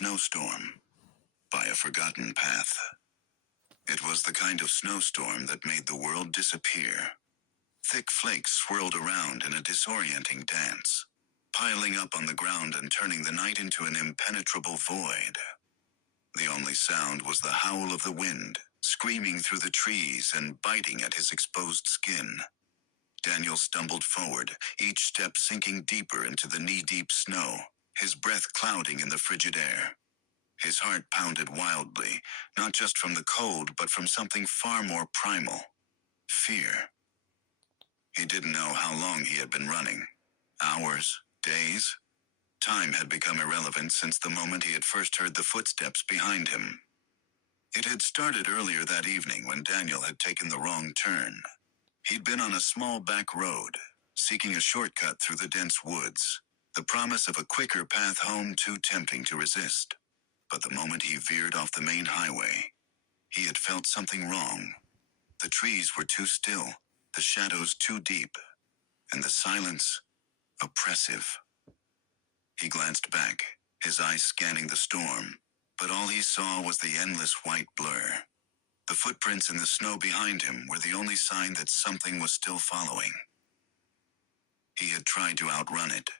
Snowstorm by a Forgotten Path. It was the kind of snowstorm that made the world disappear. Thick flakes swirled around in a disorienting dance, piling up on the ground and turning the night into an impenetrable void. The only sound was the howl of the wind, screaming through the trees and biting at his exposed skin. Daniel stumbled forward, each step sinking deeper into the knee-deep snow, his breath clouding in the frigid air. His heart pounded wildly, not just from the cold, but from something far more primal: fear. He didn't know how long he had been running. Hours? Days? Time had become irrelevant since the moment he had first heard the footsteps behind him. It had started earlier that evening when Daniel had taken the wrong turn. He'd been on a small back road, seeking a shortcut through the dense woods, the promise of a quicker path home too tempting to resist. But the moment he veered off the main highway, he had felt something wrong. The trees were too still, the shadows too deep, and the silence oppressive. He glanced back, his eyes scanning the storm, but all he saw was the endless white blur. The footprints in the snow behind him were the only sign that something was still following. He had tried to outrun it,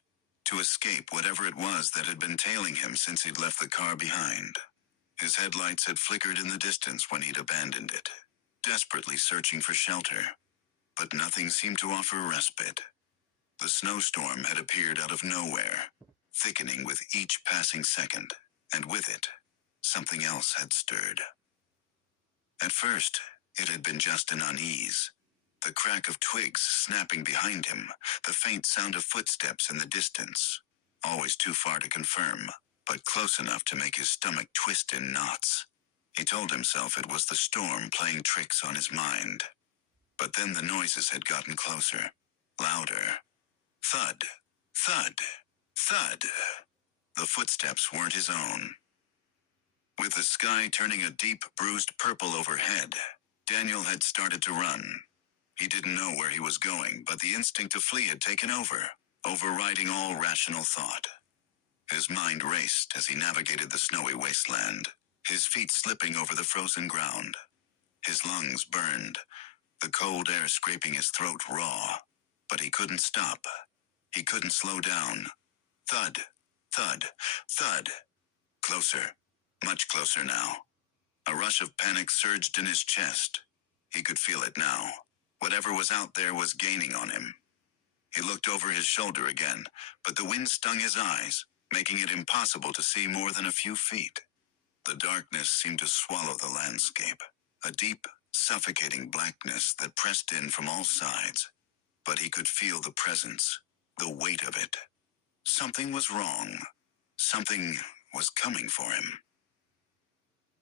to escape whatever it was that had been tailing him since he'd left the car behind. His headlights had flickered in the distance when he'd abandoned it, desperately searching for shelter. But nothing seemed to offer respite. The snowstorm had appeared out of nowhere, thickening with each passing second, and with it, something else had stirred. At first, it had been just an unease. The crack of twigs snapping behind him, the faint sound of footsteps in the distance. Always too far to confirm, but close enough to make his stomach twist in knots. He told himself it was the storm playing tricks on his mind. But then the noises had gotten closer, louder. Thud, thud, thud. The footsteps weren't his own. With the sky turning a deep, bruised purple overhead, Daniel had started to run. He didn't know where he was going, but the instinct to flee had taken over, overriding all rational thought. His mind raced as he navigated the snowy wasteland, his feet slipping over the frozen ground. His lungs burned, the cold air scraping his throat raw. But he couldn't stop. He couldn't slow down. Thud, thud, thud. Closer, much closer now. A rush of panic surged in his chest. He could feel it now. Whatever was out there was gaining on him. He looked over his shoulder again, but the wind stung his eyes, making it impossible to see more than a few feet. The darkness seemed to swallow the landscape, a deep, suffocating blackness that pressed in from all sides. But he could feel the presence, the weight of it. Something was wrong. Something was coming for him.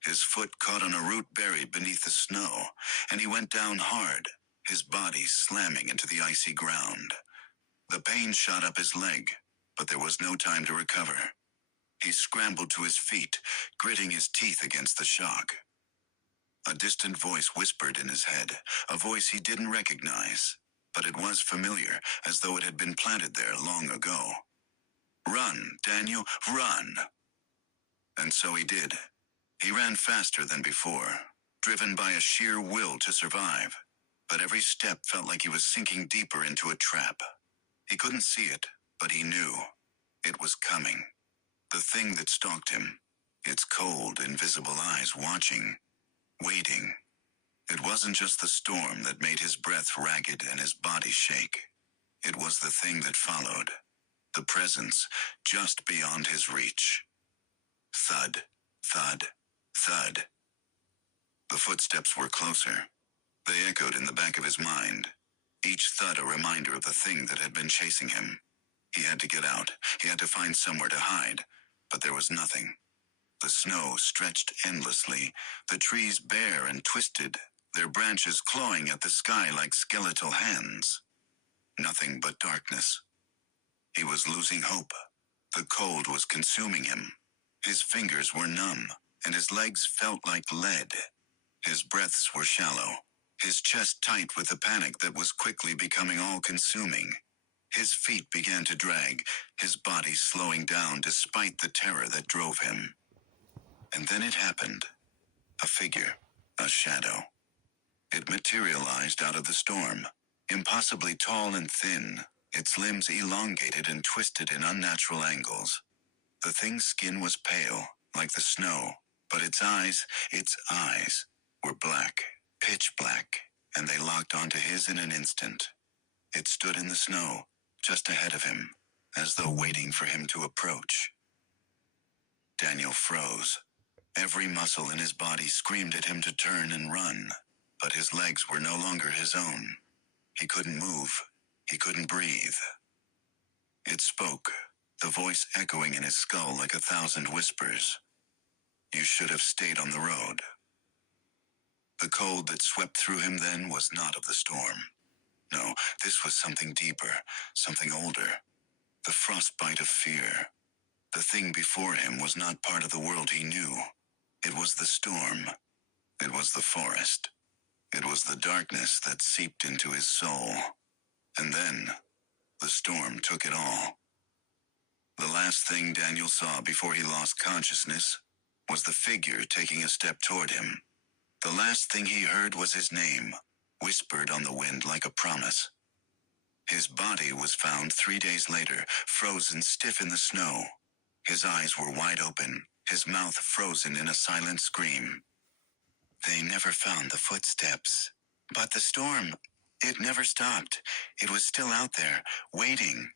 His foot caught on a root buried beneath the snow, and he went down hard, his body slamming into the icy ground. The pain shot up his leg, but there was no time to recover. He scrambled to his feet, gritting his teeth against the shock. A distant voice whispered in his head, a voice he didn't recognize, but it was familiar, as though it had been planted there long ago. Run, Daniel, run! And so he did. He ran faster than before, driven by a sheer will to survive. But every step felt like he was sinking deeper into a trap. He couldn't see it, but he knew. It was coming. The thing that stalked him, its cold, invisible eyes watching, waiting. It wasn't just the storm that made his breath ragged and his body shake. It was the thing that followed, the presence just beyond his reach. Thud, thud, thud. The footsteps were closer. They echoed in the back of his mind, each thud a reminder of the thing that had been chasing him. He had to get out. He had to find somewhere to hide, but there was nothing. The snow stretched endlessly, the trees bare and twisted, their branches clawing at the sky like skeletal hands. Nothing but darkness. He was losing hope. The cold was consuming him. His fingers were numb, and his legs felt like lead. His breaths were shallow, his chest tight with the panic that was quickly becoming all-consuming. His feet began to drag, his body slowing down despite the terror that drove him. And then it happened. A figure, a shadow. It materialized out of the storm, impossibly tall and thin, its limbs elongated and twisted in unnatural angles. The thing's skin was pale, like the snow, but its eyes, were black, pitch black, and they locked onto his in an instant. It stood in the snow, just ahead of him, as though waiting for him to approach. Daniel froze. Every muscle in his body screamed at him to turn and run, but his legs were no longer his own. He couldn't move. He couldn't breathe. It spoke, the voice echoing in his skull like 1,000 whispers. You should have stayed on the road. The cold that swept through him then was not of the storm. No, this was something deeper, something older. The frostbite of fear. The thing before him was not part of the world he knew. It was the storm. It was the forest. It was the darkness that seeped into his soul. And then, the storm took it all. The last thing Daniel saw before he lost consciousness was the figure taking a step toward him. The last thing he heard was his name, whispered on the wind like a promise. His body was found 3 days later, frozen stiff in the snow. His eyes were wide open, his mouth frozen in a silent scream. They never found the footsteps. But the storm, it never stopped. It was still out there, waiting.